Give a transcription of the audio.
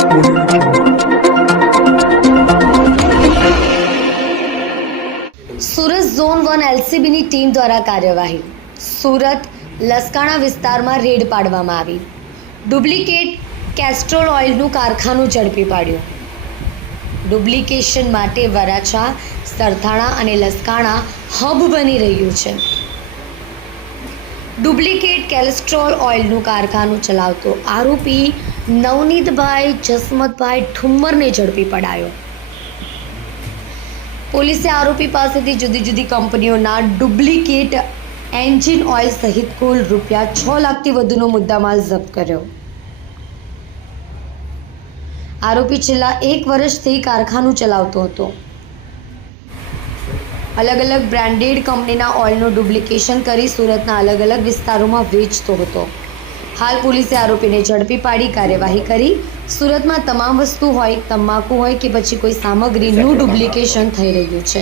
Surat zone 1 એલસીબીની team દ્વારા કાર્યવાહી. સુરત લસકાણા વિસ્તારમાં રેડ પાડવામાં આવી. ડુપ્લિકેટ કેસ્ટ્રોલ ઓઇલનું કારખાનું ઝડપી પાડ્યું. ડુપ્લિકેશન માટે વરાછા, સરથાણા અને લસકાણા હબ બની રહ્યું છે. ડુપ્લિકેટ કેસ્ટ્રોલ ઓઇલનું કારખાનું ચલાવતો આરોપી નવનીતભાઈ જસમતભાઈ ઠુમ્મરને ઝડપી પડાયો. પોલીસે આરોપી પાસેથી જુદી જુદી કંપનીઓના ડુપ્લિકેટ એન્જિન ઓઇલ સહિત કુલ રૂપિયા 6 લાખથી વધુનો મુદ્દામાલ જપ્ત કર્યો. આરોપી છેલ્લા 1 વર્ષથી કારખાનું ચલાવતો હતો. અલગ અલગ બ્રાન્ડેડ કંપનીના ઓઇલનું ડુપ્લિકેશન કરી સુરતના અલગ અલગ વિસ્તારોમાં વેચતો હતો. હાલ પોલીસે આરોપીને ઝડપી પાડી કાર્યવાહી કરી. સુરતમાં તમામ વસ્તુ હોય, તમાકુ હોય કે પછી કોઈ સામગ્રીનું ડુપ્લિકેશન થઈ રહ્યું છે.